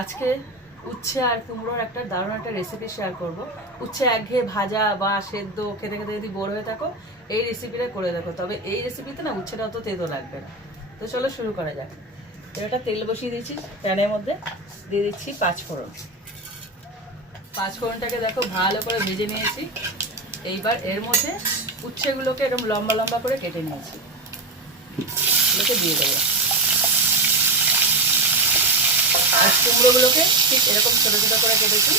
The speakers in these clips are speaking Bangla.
আজকে উচ্ছে আর কুমড়োর একটা দারুণ একটা রেসিপি শেয়ার করব। উচ্ছে একঘেয়ে ভাজা বা সেদ্ধ খেতে খেতে যদি বোর হয়ে থাকো, এই রেসিপিটা করে দেখো। তবে এই রেসিপিতে না উচ্ছেটা অত তেতো লাগবে না। তো চলো শুরু করা যাক। এটা তেল বসিয়ে দিচ্ছি প্যানের মধ্যে দিয়ে দিচ্ছি পাঁচফোড়ন। পাঁচফোড়নটাকে দেখো ভালো করে ভেজে নিয়েছি। এইবার এর মধ্যে উচ্ছেগুলোকে এরকম লম্বা লম্বা করে কেটে নিয়েছি। এগুলোকে দিয়ে দেবো। আর কুমড়োগুলোকে ঠিক এরকম ছোটো ছোটো করে কেটেছি,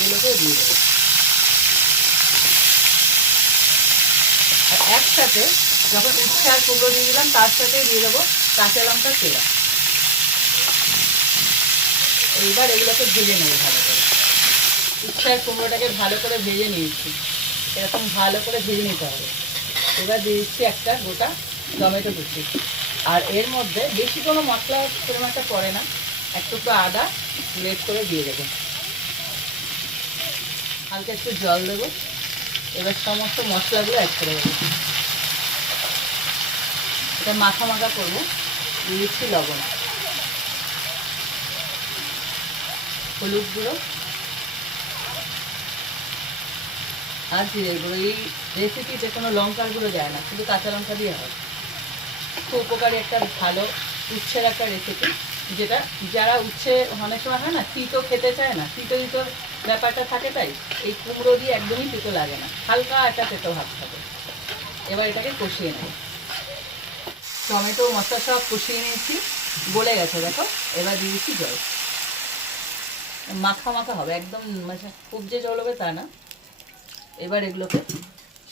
এগুলোকেও দিয়ে দেবো। আর একসাথে যখন উচ্ছে আর কুমড়ো দিয়ে দিলাম, তার সাথেই দিয়ে দেবো কাঁচা লঙ্কা চেরা। এইবার এগুলোকে ভেজে নেব ভালো করে। উচ্ছে আর কুমড়োটাকে ভালো করে ভেজে নিয়েছি। এরকম ভালো করে ভেজে নিতে হবে। এবার দিয়ে দিচ্ছি একটা গোটা টমেটো কুচি। আর এর মধ্যে বেশি কোনো মশলা একটা পড়ে না। এক টুকরো আদা গ্রেট করে দিয়ে দেবো। হালকা একটু জল দেবো। এবার সমস্ত মশলাগুলো অ্যাড করে দেবো। এটা মাখা মাখা করব দিয়ে দিচ্ছি লবণ। হলুদ গুঁড়ো। আর জিরে গুঁড়ো। এই রেসিপিতে কোনো লঙ্কার গুঁড়ো যায় না, শুধু কাঁচা লঙ্কা দিয়ে হয়। খুব উপকারী একটা ভালো, উচ্ছের একটা রেসিপি যেটা যারা উচ্ছে অনেক সময় হয় না, তিতো খেতে চায় না, তিতো তিতো ব্যাপারটা থাকে তাই, এই কুমড়ো দিয়ে একদমই তিতো লাগে না, হালকা একটা তেতো ভাব থাকে। এবার এটাকে কষিয়ে নেব। টমেটো, মশলা সব কষিয়ে নিয়েছি, গলে গেছে, দেখো, এবার দিয়ে দিচ্ছি জল। মাখা মাখা হবে, একদম মানে খুব যে জল হবে তা না। এবার এগুলোকে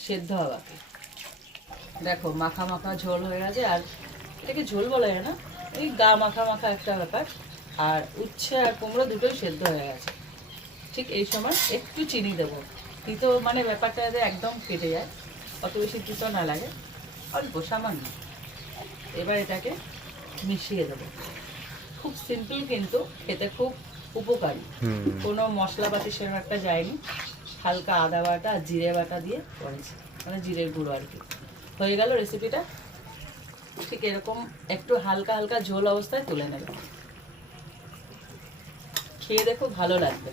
সেদ্ধ হওয়াকে। দেখো, মাখা মাখা ঝোল হয়ে গেছে, আর এটাকে ঝোল বলা যায় না এই গা মাখা মাখা একটা ব্যাপার। আর উচ্ছে আর কুমড়ো দুটোই সেদ্ধ হয়ে গেছে। ঠিক এই সময় একটু চিনি দেবো। তিতো মানে ব্যাপারটা যাতে একদম কেটে যায় অত বেশি তিতো না লাগে অল্প সামান্য। এবার এটাকে মিশিয়ে দেবো। খুব সিম্পল কিন্তু খেতে খুব উপকারী। কোনো মশলাপাতি সেরকম একটা যায়নি। হালকা আদা বাটা আর জিরে বাটা দিয়ে করেছি। মানে জিরের গুঁড়ো আর কি। হয়ে গেল রেসিপিটা ঠিক এরকম একটু হালকা হালকা ঝোল অবস্থায় তুলে নেবে। খেয়ে দেখো ভালো লাগবে।